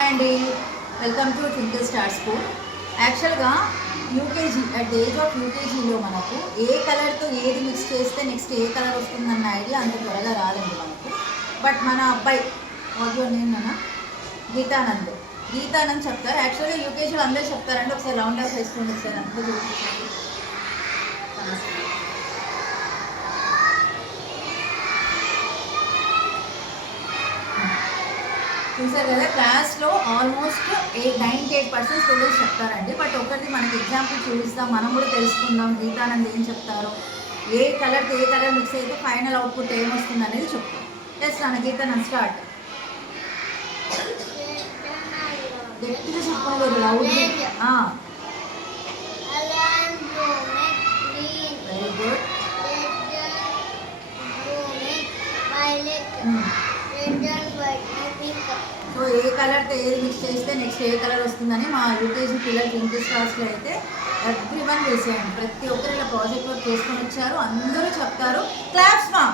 అండి, welcome to Twinkle Star School. యాక్చువల్గా UKG at the age of యూకేజీలో మనకు ఏ కలర్తో ఏది మిక్స్ చేస్తే నెక్స్ట్ ఏ కలర్ వస్తుందన్న ఐడియా అంత త్వరగా రాదండి మనకు. బట్ మన అబ్బాయి వాటిలో నేను గీతానంద్ గీతానంద్ చెప్తారు. యాక్చువల్గా యూకేజీలో అందరూ చెప్తారండి. ఒకసారి రౌండ్ ఆఫ్ వేసుకోండి, ఒకసారి అంతా చూపించండి. చూసారు కదా, క్లాస్లో ఆల్మోస్ట్ 98% స్టూడెంట్స్ చెప్తారండి. బట్ ఒకటి మనకి ఎగ్జాంపుల్ చూపిస్తాం, మనం కూడా తెలుసుకుందాం గీతానంద్ ఏం చెప్తారో, ఏ కలర్తో ఏ కలర్ మిక్స్ అయితే ఫైనల్ అవుట్పుట్ ఏమొస్తుంది అనేది చెప్తాం. జస్ట్ మన గీతానంద్ స్టార్ట్. గట్టిగా చెప్పలేదు, లౌడ్లీ. Very good. సో ఏ కలర్తో ఏది మిక్స్ చేస్తే నెక్స్ట్ ఏ కలర్ వస్తుందని మా యూకేజీ పిల్లలు ట్వింకిల్ స్టార్స్లో అయితే ఎవ్రీ వన్ వేసేయండి. ప్రతి ఒక్కరు ఇలా ప్రాజెక్ట్ వర్క్ చేసుకొని వచ్చారు, అందరూ చెప్తారు. క్లాప్స్ మా